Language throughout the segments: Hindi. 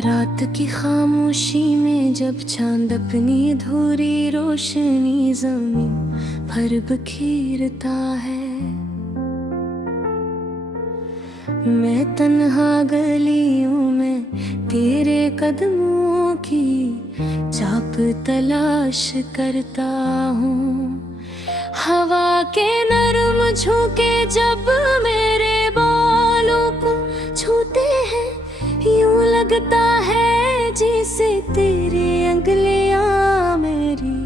रात की खामोशी में जब चांद अपनी अधूरी रोशनी ज़मीन पर बिखेरता है, मैं तन्हा गलियों में तेरे कदमों की चाप तलाश करता हूँ। हवा के नरम झोंके जब मेरे बालों को छूते हैं, यूं लगता है जैसे तेरी अंगलियां मेरी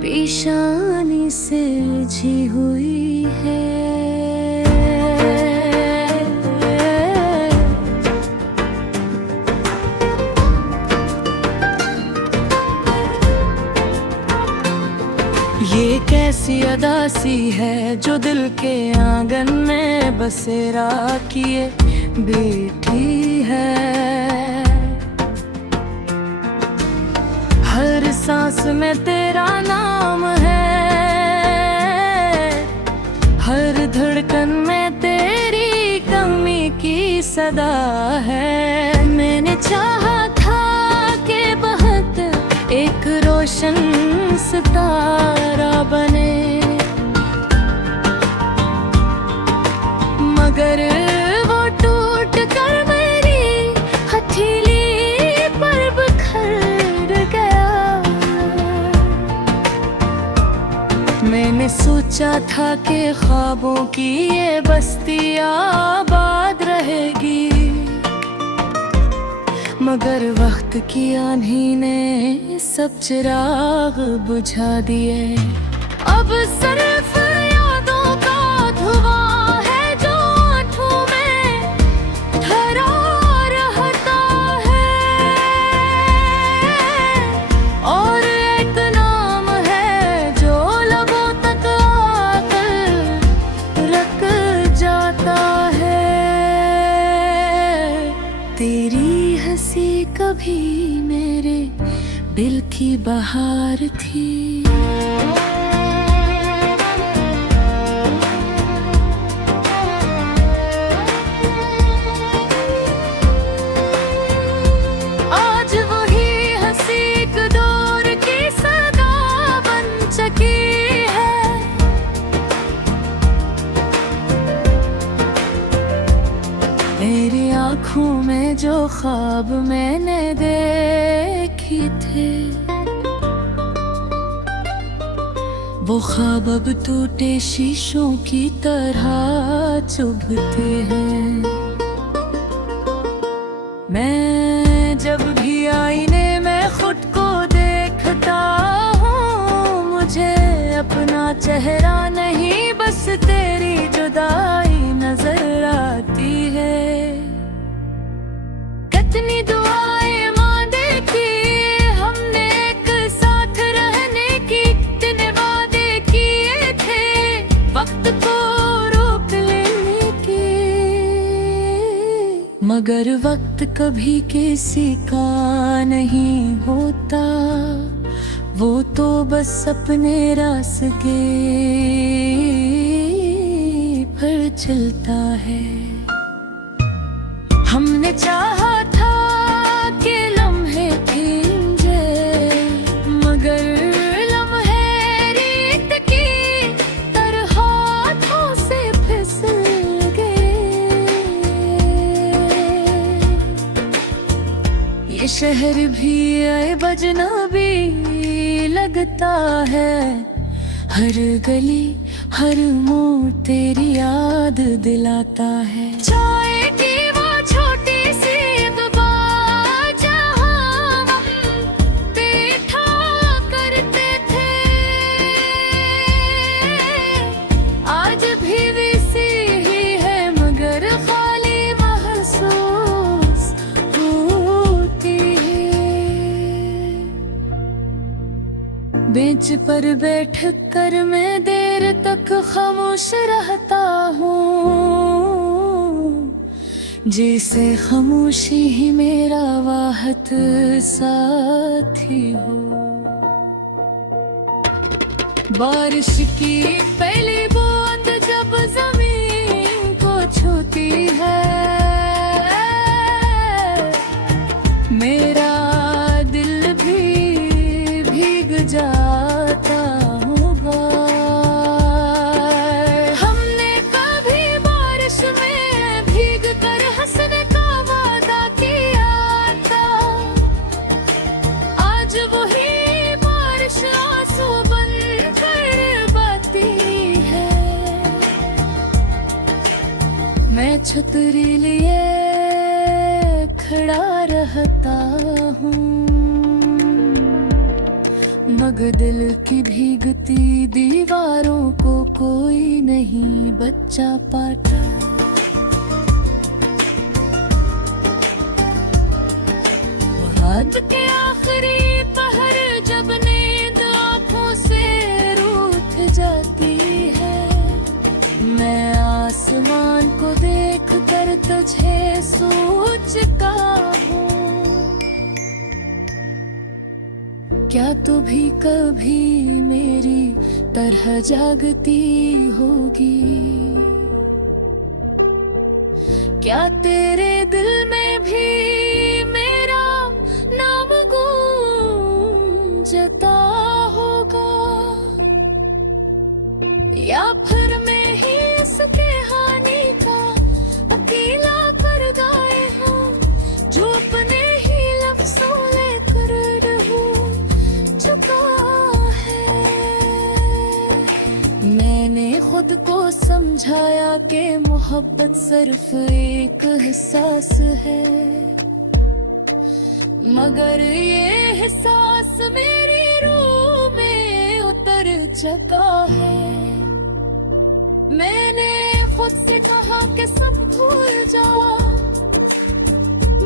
पेशानी से उलझी हुई है। ये कैसी अदा सी है जो दिल के आंगन में बसेरा किए बैठी है। हर सांस में तेरा नाम है, हर धड़कन में तेरी कमी की सदा है। मैंने चाहा था कि बहुत एक रोशन सितारा बने, मगर वो टूट कर मेरी हथेली पर बिखर गया। मैंने सोचा था कि ख्वाबों की ये बस्ती आबाद रहेगी, मगर वक्त की आंधी ने सब चिराग बुझा दिए। अब सिर्फ यादों का धुआं है जो आँखों में ठहरा रहता है, और एक नाम है जो लबों तक आकर रख जाता है। तेरी हंसी कभी मेरे दिल की बहार थी, आज वही हंसी एक दौर की सदा बन चुकी है। मेरी आँखों में जो ख्वाब मैंने देखी थे, वो ख्वाब अब टूटे शीशों की तरह चुभते हैं। मैं जब भी आईने में खुद को देखता हूँ, मुझे अपना चेहरा नहीं बस तेरी जुदाई नजर आती है। कितनी दुआएं मांगे कि हमने एक साथ रहने की, कितने वादे किए थे वक्त को रोक लेने के, मगर वक्त कभी किसी का नहीं होता, वो तो बस अपने रास्ते पर चलता है। हमने चाहा था कि लम्हे थीं जे, मगर लम्हे रीत की तरह हाथों से फिसल गए। ये शहर भी अजनबी लगता है, हर गली हर मोड़ तेरी याद दिलाता है। चाय की वो छोटी सी दुकान जहाँ हम बैठा करते थे, आज भी वैसी ही है, मगर खाली महसूस होती है। बेंच पर बैठ कर मैं देर तक खामोश रहता हूँ, जैसे खामोशी ही मेरा वाहद साथी हो। बारिश की पहली बूंद जब जमीन को छूती है, भीग जाता हूँ भाई। हमने कभी बारिश में भीग कर हंसने का वादा किया था, आज वही बारिश आंसू बनकर बहती है। मैं छतरी लिए खड़ा रहता हूँ, मगर दिल की भीगती दीवारों को कोई नहीं बचा पाता। रात के आखिरी पहर जब नींद आँखों से रूठ जाती है, मैं आसमान को देख कर तुझे सोचता हूँ, क्या तू भी कभी मेरी तरह जागती होगी? क्या तेरे दिल में भी मेरा नाम गूंजता होगा? या फिर मैं ही इसके हानि का अकेला परगाए हूँ, जो अपने ही लफ्ज़ों लेकर डूब चुका है। मैंने खुद को समझाया कि मोहब्बत सिर्फ एक एहसास है, मगर ये एहसास मेरी रूह में उतर चुका है। मैंने खुद से कहा कि सब भूल जाओ,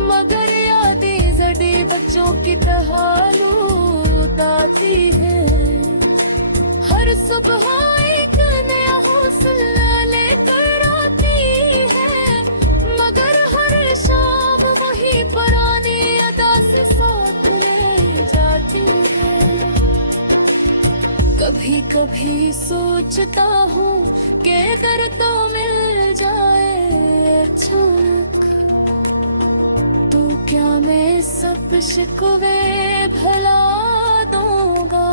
मगर यादें जड़ी बच्चों की तरह लूटाती है। हर सुबह एक नया हौसला लेकर आती है, मगर हर शाम वही पुरानी अदा से साथ ले जाती है। कभी कभी सोचता हूँ कि अगर तो मिल जाए अचानक, तो क्या मैं सब शिकवे भुला दूंगा?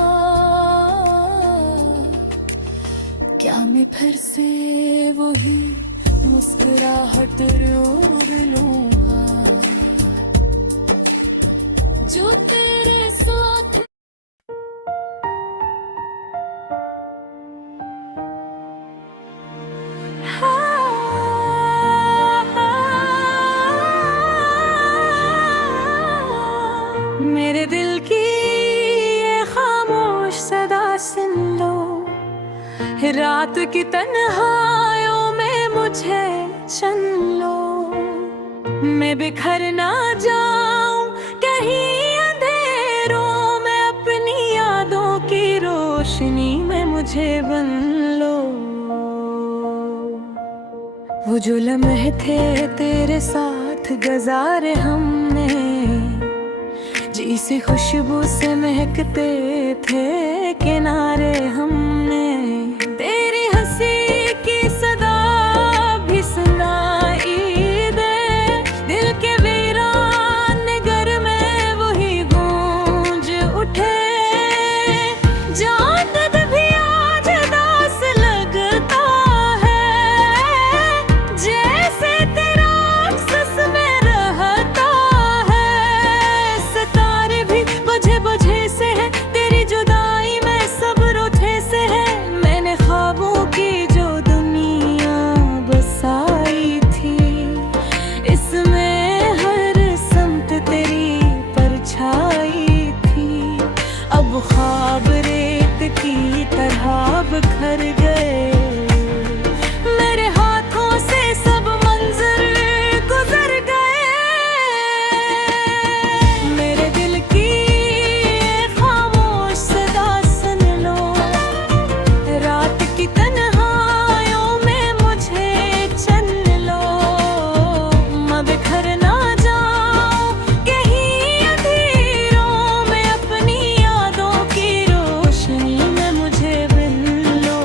क्या मैं फिर से वही मुस्कुराहट रोक लूंगा जो तेरे साथ? मेरे दिल की ये खामोश सदा सुन लो, रात की तन्हाइयों में मुझे चुन लो। मैं बिखर ना जाऊं कहीं अंधेरों में, अपनी यादों की रोशनी में मुझे बन लो। वो जो लम्हे थे तेरे साथ गुजारे हमने, जिसे खुशबू से महकते थे किनारे हमने, तेरी हंसी की सदा भी सुनाई दे। दिल के वीरान घर में वही गूंज उठे, जान भी आज दास लगता है, जैसे तेरा अक्स में रहता है। सितारे भी बुझे बुझे से है, तेरी जुदाई में सब रोठे से है। मैंने ख्वाबों की जो दुनिया बसाई थी, इसमें हर समत तेरी परछाई थी। अब ख्वाब रेत की तरह बिखर गए, मेरे हाथों से सब मंजर गुजर गए। मेरे दिल की ये खामोश सदा सुन लो, रात की तन्हाइयों में मुझे चुन लो। मैं बिखर ना जाऊं कहीं अंधेरों में, अपनी यादों की रोशनी में मुझे बिन लो।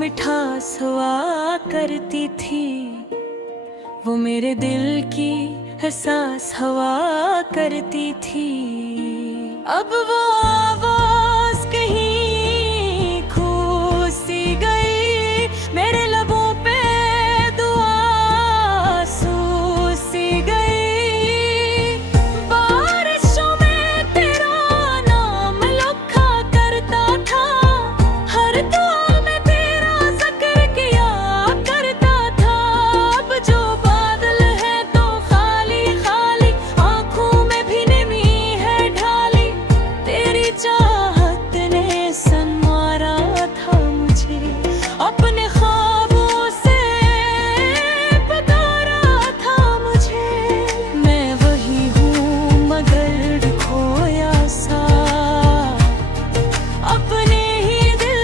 मिठास हुआ करती थी, वो मेरे दिल की एहसास हवा करती थी। अब वो आवाज कहीं खो सी गई, मेरे लबों पे दुआ सू सी गई। बारिशों में तेरा नाम लिखा करता था, हर दुआ में तेरा जिक्र किया करता था। अब जो बादल है तो खाली खाली, आंखों में भी नमी है ढाली। तेरी चाहत ने संवारा था मुझे, अपने ख्वाबों से पुकारा था मुझे। मैं वही हूँ मगर खोया सा, अपने ही दिल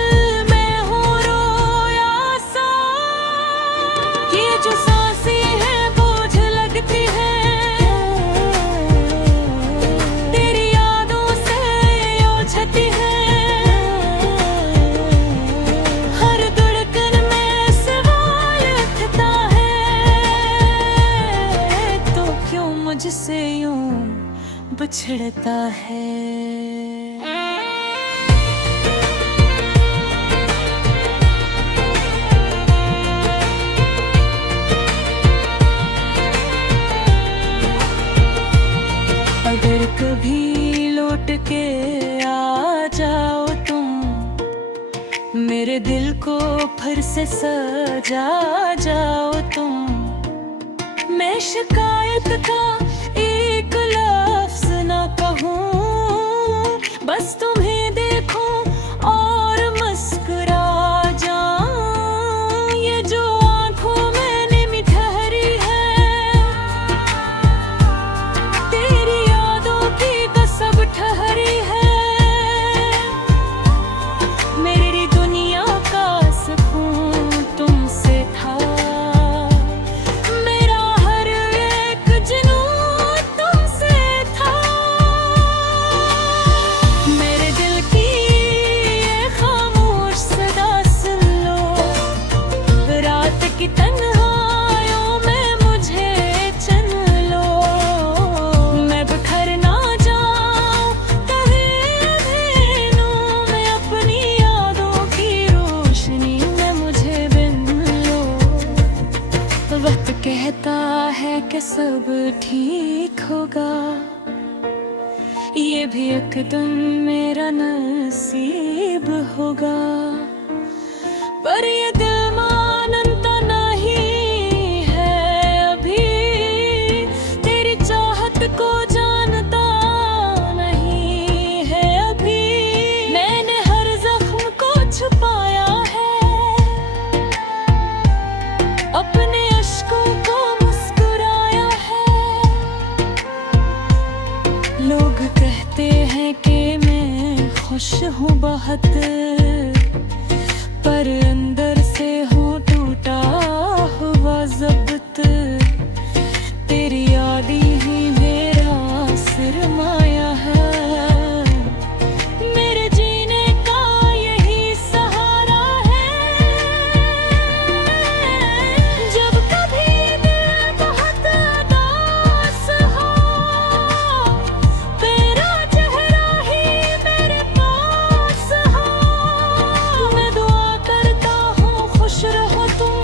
में हूँ रोया सा। ये जो सांसें हैं बोझ लगती हैं, तेरी यादों से ओझती हैं। हर धड़कन में सवाल उठता है, तो क्यों मुझसे यूं बिछड़ता है। अगर कभी लौट के आ जाओ तुम, मेरे दिल को फिर से सजा जाओ तुम। मैं शिकायत का एक लफ्ज ना कहूँ, बस तुम्हें देखूं और मुस्कुरा जाऊं। ये जो आंखों में नमी ठहरी है, तेरी यादों की कसब ठहरी है। मेरी दुनिया का सुकून तुमसे था, मेरा हर एक जुनून तुमसे था। मेरे दिल की ये खामोश सदा सुन लो, रात की तन्हाइयों में मुझे चुन लो। मैं बिखर ना जाऊं कहीं अंधेरों में, अपनी यादों की रोशनी में मुझे बिन लो। वक्त कहता है कि सब ठीक होगा, ये भी एक दिन मेरा नसीब होगा। पर ये दिल मानता नहीं है अभी, तेरी चाहत को जानता नहीं है अभी। मैंने हर जख्म को छुपाया है, अपने अश्कों को मुस्कुराया है। लोग कहते हैं कि मैं खुश हूँ बहुत, पर अंदर से हूँ टूटा हुआ ज़ब्त। तेरी यादें ही मेरा सरमाया है, मेरे जीने का यही सहारा है। जब कभी दिल बहुत उदास हो, तेरा चेहरा ही मेरे पास हो। मैं दुआ करता हूँ खुश रहो तुम,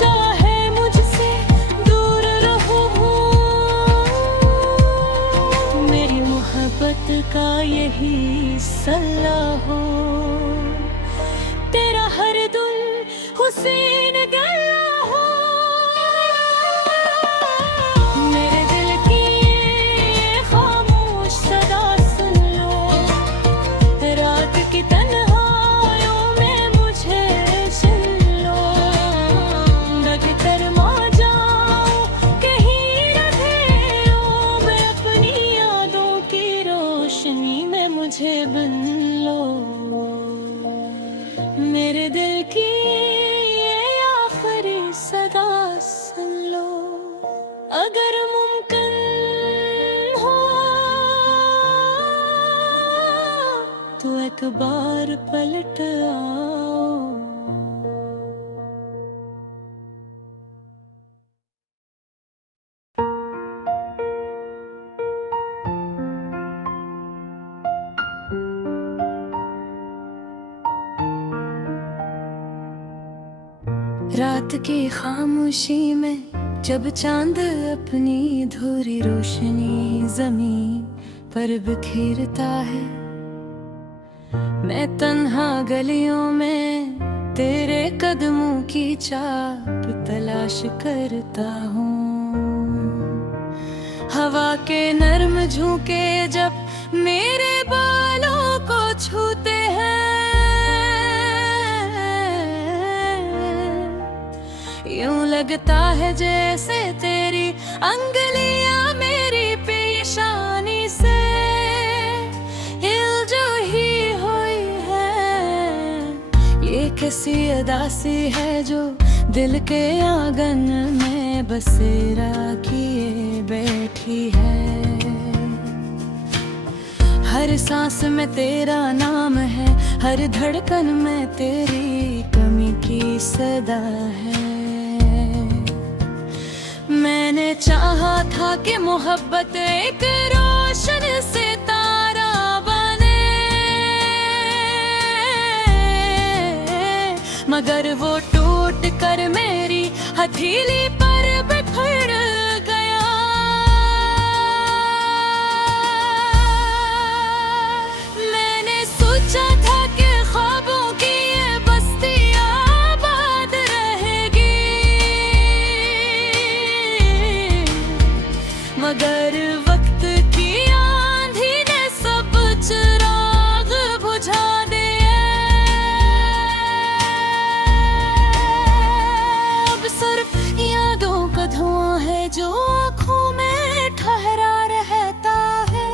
चाहे मुझसे दूर रहो। मेरी मोहब्बत का यही सलाह हो, तेरा हर दिल हुसैन गया हो। मेरे दिल की ये खामोश सदा सुन लो, रात की तन्हाइयों में मुझे सुन लो। दग कर मां जाऊं कहीं अंधेरों में, अपनी यादों की रोशनी में मुझे बन लो। मेरे दिल की ये आखिरी सदा सुन लो। अगर मुमकिन हो तो एक बार पलट आओ। रात की खामोशी में जब चांद अपनी धूरी रोशनी जमीन पर बिखेरता है, मैं तन्हा गलियों में तेरे कदमों की चाप तलाश करता हूँ। हवा के नर्म झोंके जब मेरे बालों को छूते हैं, यूं लगता है जैसे तेरी अंगलियां मेरी पेशानी से हिल जो ही हुई है। ये कैसी अदा सी है जो दिल के आंगन में बसेरा किए बैठी है। हर सांस में तेरा नाम है, हर धड़कन में तेरी कमी की सदा है। मैंने चाहा था कि मोहब्बत एक रोशन सितारा बने, मगर वो टूट कर मेरी हथेली पर बिखर गया। मैंने सोचा था कि ख्वाबों की ये बस्ती आबाद रहेगी, मगर वक्त की आंधी ने सब चिराग बुझा दिए। अब सिर्फ यादों का धुआं है जो आँखों में ठहरा रहता है,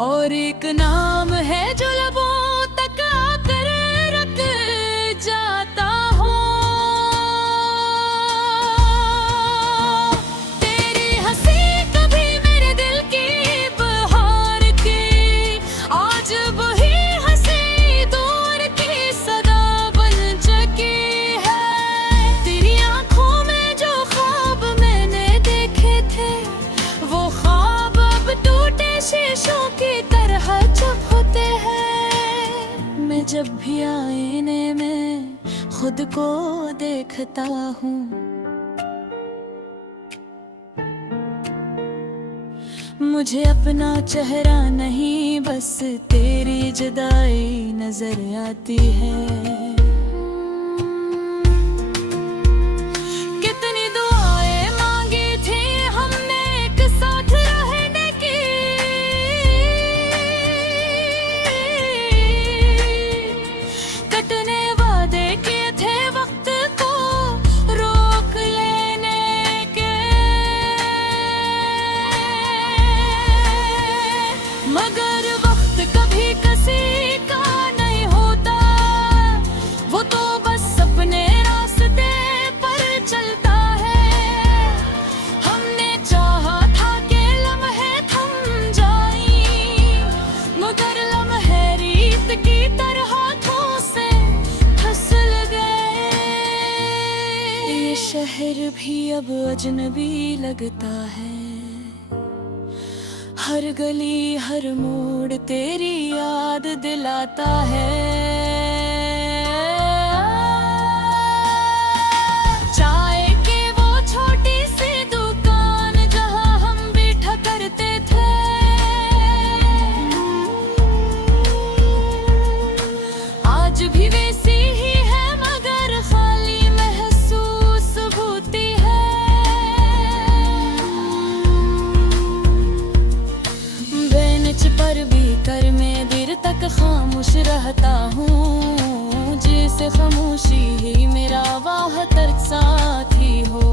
और एक नाम है जो लबों तक आकर रख जाता हूँ। तेरी हंसी कभी मेरे दिल की बहार की, आज वही हंसी दूर की सदा बन चुकी है। तेरी आंखों में जो ख्वाब मैंने देखे थे, वो ख्वाब अब टूटे शीशों की तरह चुप होते हैं। मैं जब भी आईने में खुद को देखता हूँ, मुझे अपना चेहरा नहीं बस तेरी जुदाई नजर आती है। कितनी दुआएं मांगी थी हमने एक साथ रहने की, कटने वादे किए थे वक्त को रोक लेने के, मगर वक्त कभी किसी का नहीं होता, वो तो बस अपने रास्ते पर चलता है। हमने चाहा था कि लम्हे थम जाएं, मगर लम्हे रीत की तरह हाथों से फिसल गए। ये शहर भी अब अजनबी लगता है, हर गली हर मोड़ तेरी याद दिलाता है। चाय की वो छोटी सी दुकान जहाँ हम बैठा करते थे, आज भी वैसी ही है मगर खाली महसूस होती है। बेंच पर भी कर में देर तक खामोश रहता हूँ, जैसे खामोशी ही मेरा वाह तर्क साथी हो।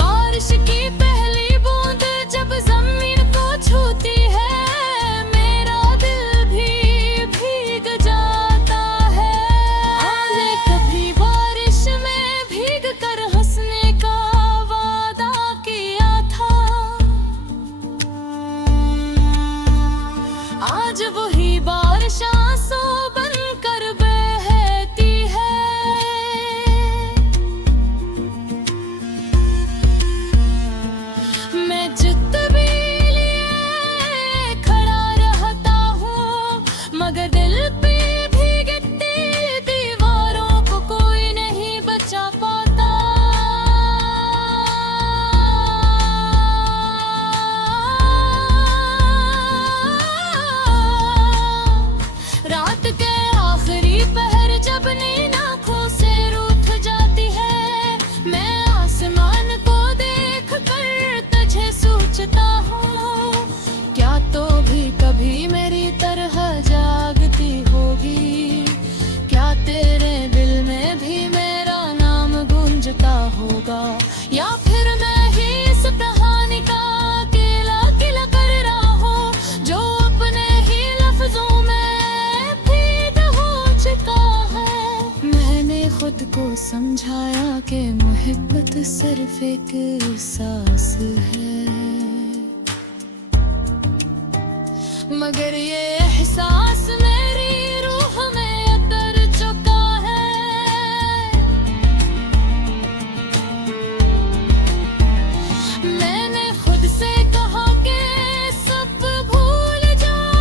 बारिश की पहली बूंद जब जमीन को छूती है, मेरा दिल भी भीग जाता है। आने कभी बारिश में भीग कर हंसने का वादा किया था, सिर्फ एक सांस है, मगर ये एहसास मेरी रूह में उतर चुका है। मैंने खुद से कहा कि सब भूल जाओ,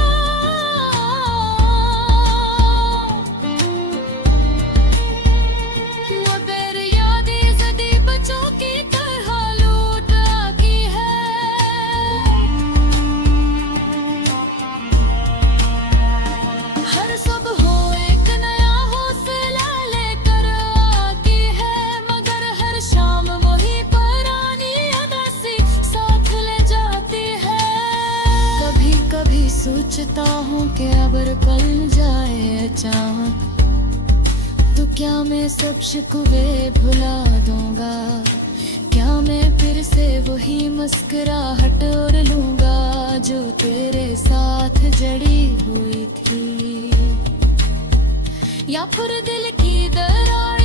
मगर यादें जदी बच्चों की तरह लूट आती है। हर सब हो एक नया हौसला लेकर आती है, मगर हर शाम वही पुरानी उदासी साथ ले जाती है। कभी कभी सोचता हूँ कि अगर पल जाए अचानक, तो क्या मैं सब शिकवे भुला दूंगा? क्या मैं फिर से वही मुस्कुराहट और लूंगा जो तेरे साथ जड़ी हुई थी? या फिर दिल की दरार